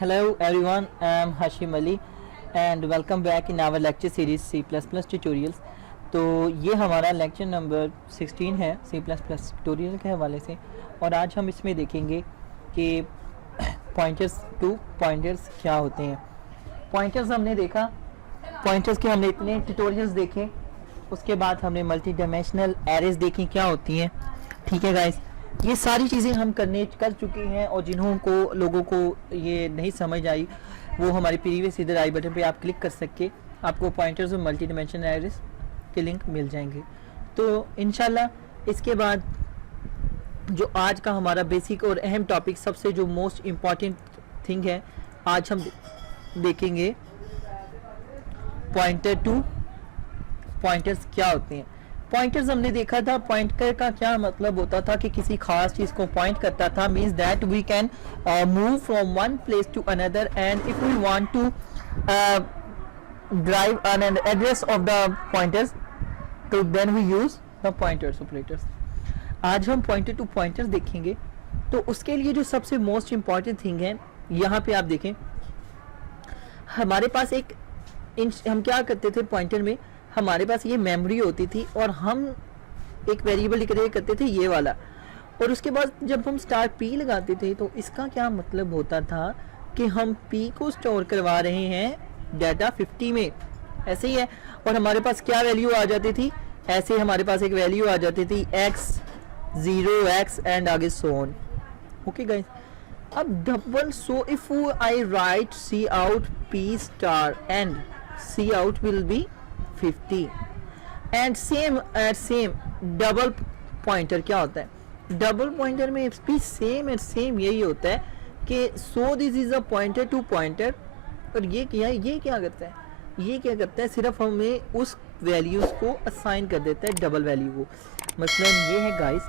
Hello everyone, I am Hashim Ali and welcome back in our lecture series C++ tutorials। तो ये हमारा lecture number 16 है C++ tutorial के हवाले से, और आज हम इसमें देखेंगे कि पॉइंटर्स टू पॉइंटर्स क्या होते हैं। पॉइंटर्स हमने देखा, पॉइंटर्स के हमने इतने ट्यूटोरियल्स देखे, उसके बाद हमने मल्टी डायमेंशनल एरेज देखी क्या होती हैं। ठीक है गाइस, ये सारी चीज़ें हम कर चुके हैं, और जिन्हों को लोगों को ये नहीं समझ आई वो हमारी प्रीवियस इधर आई बटन पे आप क्लिक कर सके, आपको पॉइंटर्स और मल्टी डायमेंशनल एरेज के लिंक मिल जाएंगे। तो इंशाल्लाह इसके बाद जो आज का हमारा बेसिक और अहम टॉपिक, सबसे जो मोस्ट इम्पॉर्टेंट थिंग है, आज हम देखेंगे पॉइंटर टू पॉइंटर्स क्या होते हैं। पॉइंटर्स हमने देखा था, पॉइंटर का क्या मतलब होता था कि किसी खास चीज को पॉइंट करता था, means that we can move from one place to another, and if we want to drive an address of the pointers, तो then we use the pointers operators. आज हम पॉइंटर टू पॉइंटर्स देखेंगे। तो उसके लिए जो सबसे मोस्ट इंपॉर्टेंट थिंग है, यहाँ पे आप देखें, हमारे पास एक हम क्या करते थे पॉइंटर में, हमारे पास ये मेमोरी होती थी और हम एक वेरिएबल डिक्लेयर करते थे ये वाला, और उसके बाद जब हम स्टार पी लगाते थे तो इसका क्या मतलब होता था कि हम पी को स्टोर करवा रहे हैं डाटा 50 में, ऐसे ही है। और हमारे पास क्या वैल्यू आ जाती थी, ऐसे हमारे पास एक वैल्यू आ जाती थी x 0x एंड आगे सो ऑन। ओके गाइस, अब double, so if I write C out P star and C out will be 50 and same double pointer क्या होता है, डबल पॉइंटर में भी सेम एंड सेम यही होता है कि so this is a pointer to pointer. और ये क्या करता है, ये क्या करता है, सिर्फ हमें उस वैल्यूज को असाइन कर देता है डबल वैल्यू को। मतलब ये है गाइस,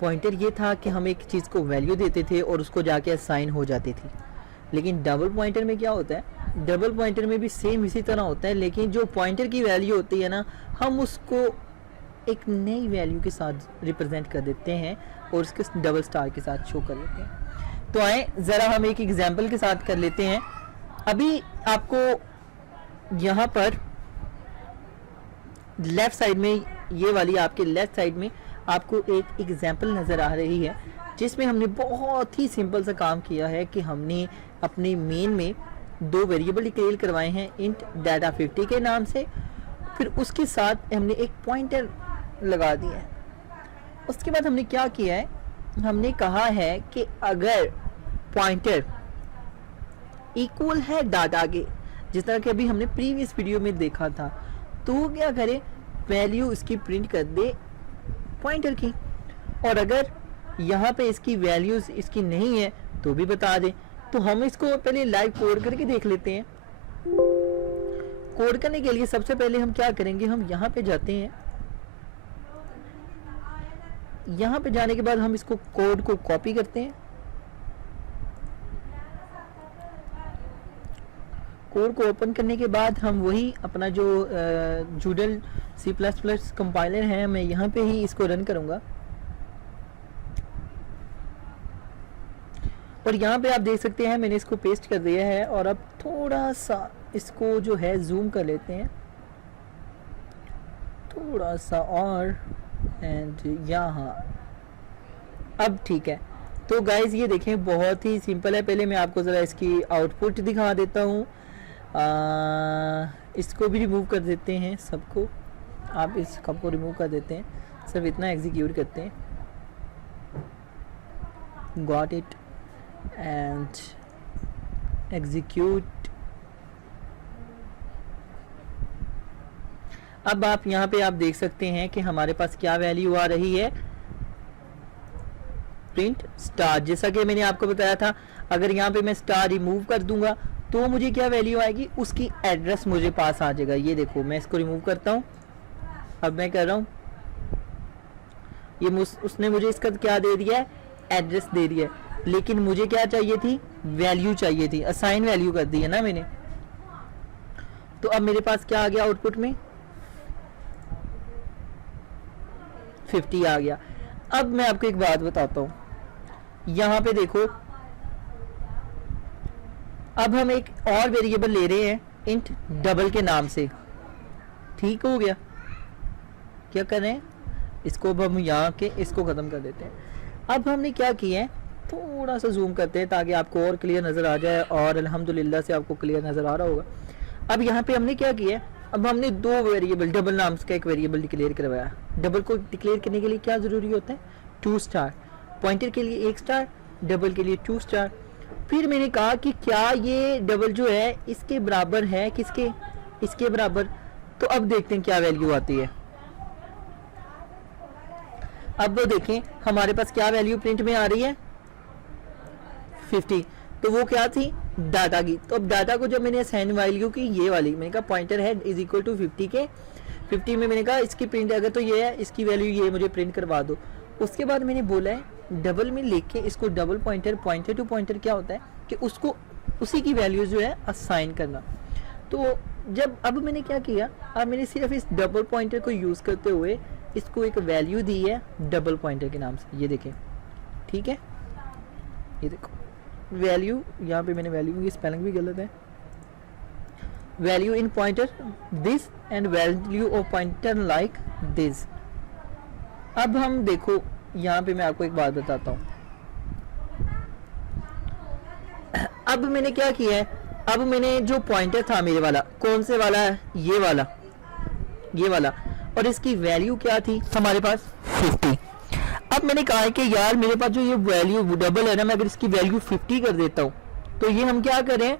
पॉइंटर ये था कि हम एक चीज़ को वैल्यू देते थे और उसको जाके असाइन हो जाती थी, लेकिन डबल पॉइंटर में क्या होता है, डबल पॉइंटर में भी सेम इसी तरह होता है, लेकिन जो पॉइंटर की वैल्यू होती है ना, हम उसको एक नई वैल्यू के साथ रिप्रेजेंट कर देते हैं और उसके डबल स्टार के साथ शो कर देते हैं। तो आए ज़रा हम एक एग्जांपल के साथ कर लेते हैं। अभी आपको यहाँ पर लेफ़्ट साइड में, ये वाली आपके लेफ़्ट साइड में आपको एक एग्जांपल नज़र आ रही है, जिसमें हमने बहुत ही सिंपल सा काम किया है कि हमने अपने मेन में दो वेरिएबल डिक्लेयर करवाए हैं, इंट डाटा 50 के नाम से, फिर उसके साथ हमने एक पॉइंटर लगा दिया है। उसके बाद हमने क्या किया है, हमने कहा है कि अगर पॉइंटर इक्वल है डाटा के, जिस तरह कि अभी हमने प्रीवियस वीडियो में देखा था, तो क्या करे, वैल्यू इसकी प्रिंट कर दे पॉइंटर की, और अगर यहाँ पे इसकी वैल्यूज इसकी नहीं है तो भी बता दे। तो हम इसको पहले लाइव कोड करके देख लेते हैं। कोड करने के लिए सबसे पहले हम क्या करेंगे, हम यहाँ पे जाते हैं, यहाँ पे जाने के बाद हम इसको कोड को कॉपी करते हैं, कोड को ओपन करने के बाद हम वही अपना जो जूडल C++ कंपाइलर है, मैं यहाँ पे ही इसको रन करूँगा। और यहाँ पे आप देख सकते हैं मैंने इसको पेस्ट कर दिया है, और अब थोड़ा सा इसको जो है जूम कर लेते हैं, थोड़ा सा और, एंड यहाँ अब ठीक है। तो गाइज ये देखें, बहुत ही सिंपल है। पहले मैं आपको ज़रा इसकी आउटपुट दिखा देता हूँ, इसको भी रिमूव कर देते हैं, सबको आप इस कप को रिमूव कर देते हैं, सिर्फ इतना एग्जीक्यूट करते हैं, गॉट इट एंड एग्जीक्यूट। अब आप यहाँ पे आप देख सकते हैं कि हमारे पास क्या वैल्यू आ रही है, प्रिंट स्टार। जैसा कि मैंने आपको बताया था, अगर यहाँ पे मैं स्टार रिमूव कर दूंगा तो मुझे क्या वैल्यू आएगी, उसकी एड्रेस मुझे पास आ जाएगा। ये देखो, मैं इसको रिमूव करता हूँ, अब मैं कर रहा हूँ, ये उसने मुझे इसका क्या दे दिया है, एड्रेस दे दिया है, लेकिन मुझे क्या चाहिए थी, वैल्यू चाहिए थी, असाइन वैल्यू कर दी है ना मैंने। तो अब मेरे पास क्या आ गया, आउटपुट में 50 आ गया। अब मैं आपको एक बात बताता हूँ, यहाँ पे देखो अब हम एक और वेरिएबल ले रहे हैं इंट डबल के नाम से, ठीक हो गया। क्या कर रहे हैं, इसको अब हम यहाँ के इसको ख़त्म कर देते हैं। अब हमने क्या किया है, थोड़ा सा जूम करते हैं ताकि आपको और क्लियर नज़र आ जाए, और अल्हम्दुलिल्लाह से आपको क्लियर नज़र आ रहा होगा। अब यहाँ पे हमने क्या किया है, अब हमने दो वेरिएबल डबल नाम का एक वेरिएबल डिक्लेयर करवाया। डबल को डिक्लेयर करने के लिए क्या ज़रूरी होता है, 2 स्टार, पॉइंटर के लिए 1 स्टार, डबल के लिए 2 स्टार। फिर मैंने कहा कि क्या ये डबल जो है इसके बराबर है किसके, इसके बराबर। तो अब देखते हैं क्या वैल्यू आती है। अब वो देखें हमारे पास क्या वैल्यू प्रिंट में आ रही है, 50। तो वो क्या थी, डाटा की। तो अब डाटा को जब मैंने असाइन वैल्यू की ये वाली, मैंने कहा पॉइंटर है इज इक्वल टू 50 के, 50 में मैंने कहा इसकी प्रिंट अगर तो ये है, इसकी वैल्यू ये मुझे प्रिंट करवा दो। उसके बाद मैंने बोला है डबल में लेके इसको double pointer, pointer to pointer क्या होता है कि उसको उसी की वैल्यू जो है असाइन करना। तो जब अब मैंने क्या किया, अब मैंने सिर्फ इस डबल पॉइंटर को यूज़ करते हुए इसको एक वैल्यू दी है डबल पॉइंटर के नाम से, ये देखें, ठीक है। ये देखो वैल्यू, यहाँ पे मैंने वैल्यू की स्पेलिंग भी गलत है, value in pointer this and value of pointer like this. अब हम देखो यहाँ पे मैं आपको एक बात बताता हूँ। अब मैंने क्या किया है, अब मैंने जो पॉइंटर था मेरे वाला, कौन से वाला है, ये वाला, ये वाला, और इसकी वैल्यू क्या थी हमारे पास 50। अब मैंने कहा है कि यार मेरे पास जो ये वैल्यू डबल है ना, मैं अगर इसकी वैल्यू 50 कर देता हूँ तो ये हम क्या करें,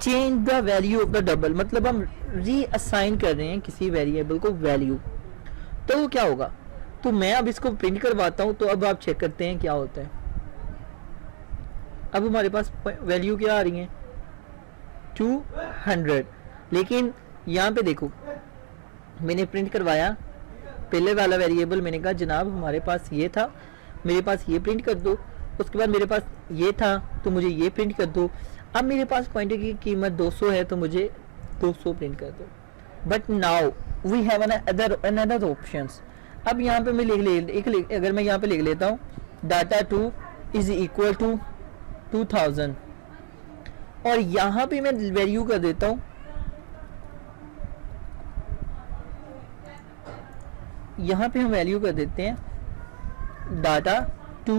change the value of the double, मतलब हम रीअसाइन कर रहे हैं किसी वेरिएबल को वैल्यू। तो वो क्या होगा, तो मैं अब इसको प्रिंट करवाता हूँ। तो अब आप चेक करते हैं क्या होता है। अब हमारे पास वैल्यू क्या आ रही है 200, लेकिन यहाँ पे देखो मैंने प्रिंट करवाया पहले वाला वेरिएबल, मैंने कहा जनाब हमारे पास ये था, मेरे पास ये प्रिंट कर दो। उसके बाद मेरे पास ये था तो मुझे ये प्रिंट कर दो। अब मेरे पास पॉइंटर की कीमत 200 है तो मुझे 200 प्रिंट कर दो। But now we have another options. अब यहाँ पे मैं अगर मैं यहाँ पे लिख लेता हूँ डाटा 2 इज इक्वल टू 2000, और यहाँ पे मैं वैल्यू कर देता हूँ, यहाँ पे हम वैल्यू कर देते हैं डाटा 2।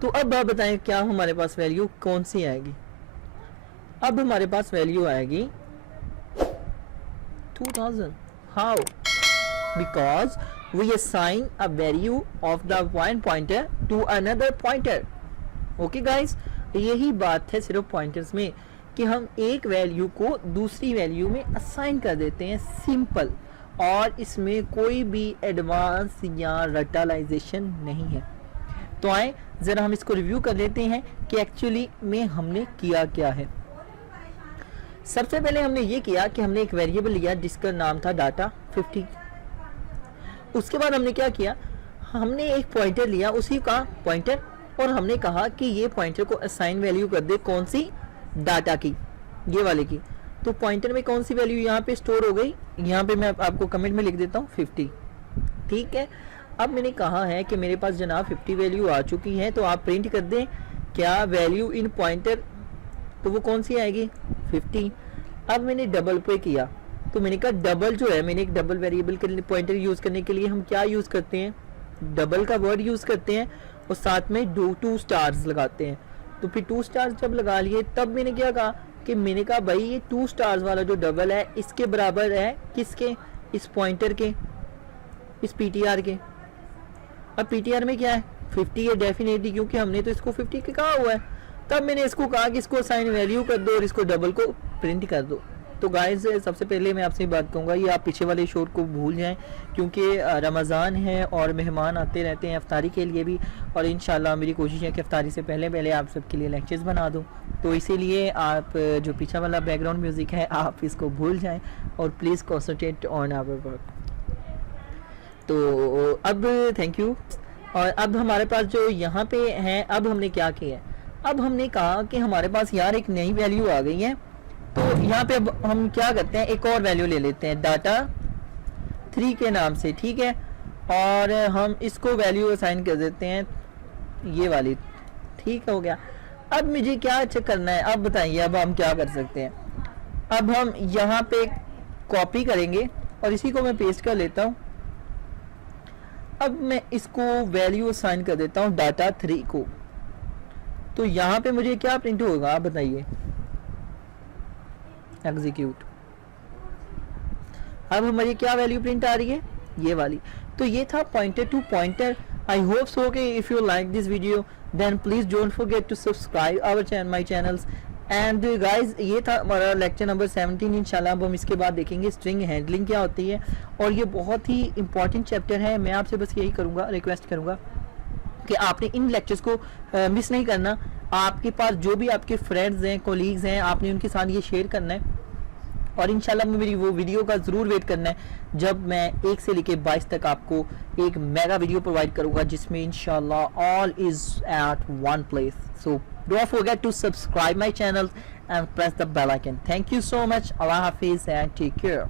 तो अब आप बताएं क्या हमारे पास वैल्यू कौन सी आएगी। अब हमारे पास वैल्यू आएगी 2000। How, because we assign a value of the one pointer to another pointer. Okay guys, यही बात है सिर्फ पॉइंटर्स में कि हम एक वैल्यू को दूसरी वैल्यू में असाइन कर देते हैं, सिंपल, और इसमें कोई भी एडवांस या रटालाइजेशन नहीं है। तो आए ज़रा हम इसको रिव्यू कर लेते हैं कि एक्चुअली में हमने किया क्या है। सबसे पहले हमने ये किया कि हमने एक वेरिएबल लिया जिसका नाम था डाटा 50। उसके बाद हमने क्या किया, हमने एक पॉइंटर लिया, उसी का पॉइंटर, और हमने कहा कि ये पॉइंटर को असाइन वैल्यू कर दे, कौन सी, डाटा की, ये वाले की। तो पॉइंटर में कौन सी वैल्यू यहाँ पे स्टोर हो गई, यहाँ पे मैं आपको कमेंट में लिख देता हूँ 50, ठीक है। अब मैंने कहा है कि मेरे पास जनाब 50 वैल्यू आ चुकी है, तो आप प्रिंट कर दें क्या वैल्यू इन पॉइंटर, तो वो कौन सी आएगी 50। अब मैंने डबल पे किया, तो मैंने कहा डबल जो है, मैंने एक डबल वेरिएबल के लिए पॉइंटर यूज़ करने के लिए हम क्या यूज़ करते हैं, डबल का वर्ड यूज़ करते हैं, और साथ में 2 स्टार्स लगाते हैं। तो फिर 2 स्टार्स जब लगा लिए तब मैंने क्या कहा कि मैंने कहा भाई ये 2 स्टार्स वाला जो डबल है इसके बराबर है किसके, इस पॉइंटर के, इस पीटीआर के। अब पीटीआर में क्या है 50 है डेफिनेटली, क्योंकि हमने तो इसको 50 के कहा हुआ है। तब मैंने इसको कहा कि इसको असाइन वैल्यू कर दो और इसको डबल को प्रिंट कर दो। तो गाइस सबसे पहले मैं आपसे बात कहूँगा, ये आप पीछे वाले शोर को भूल जाएं, क्योंकि रमज़ान है और मेहमान आते रहते हैं अफ्तारी के लिए भी, और इंशाल्लाह मेरी कोशिश है कि अफ्तारी से पहले आप सबके लिए लेक्चर्स बना दूँ। तो इसीलिए आप जो पीछे वाला बैकग्राउंड म्यूज़िक है आप इसको भूल जाएं और please concentrate on our work. तो अब थैंक यू। और अब हमारे पास जो यहाँ पे है, अब हमने क्या किया है, अब हमने कहा कि हमारे पास यार एक नई वैल्यू आ गई है, तो यहाँ पे अब हम क्या करते हैं, एक और वैल्यू ले लेते हैं डाटा 3 के नाम से, ठीक है, और हम इसको वैल्यू असाइन कर देते हैं ये वाली, ठीक हो गया। अब मुझे क्या अच्छा करना है, अब बताइए अब हम क्या कर सकते हैं। अब हम यहाँ पे कॉपी करेंगे और इसी को मैं पेस्ट कर लेता हूँ। अब मैं इसको वैल्यू असाइन कर देता हूँ डाटा 3 को। तो यहाँ पे मुझे क्या प्रिंट होगा आप बताइए, एग्जीक्यूट। अब हमारी क्या वैल्यू प्रिंट आ रही है, ये वाली। तो ये था pointer to pointer. I hope so कि if you like this video then please don't forget to subscribe our channel, my channels. And guys ये था हमारा लेक्चर नंबर 17। इंशाल्लाह अब हम इसके बाद देखेंगे स्ट्रिंग हैंडलिंग क्या होती है, और ये बहुत ही इंपॉर्टेंट चैप्टर है। मैं आपसे बस यही करूँगा, रिक्वेस्ट करूँगा कि आपने इन लेक्चर्स को मिस नहीं करना। आपके पास जो भी आपके फ्रेंड्स हैं, कोलीग्स हैं, आपने उनके साथ ये शेयर करना है। और इंशाल्लाह मेरी वो वीडियो का ज़रूर वेट करना है जब मैं 1 से लेकर 22 तक आपको एक मेगा वीडियो प्रोवाइड करूँगा, जिसमें इंशाल्लाह all is at one place. So don't forget to subscribe my channel and press the bell icon. Thank you so much. Allah Hafiz and take care.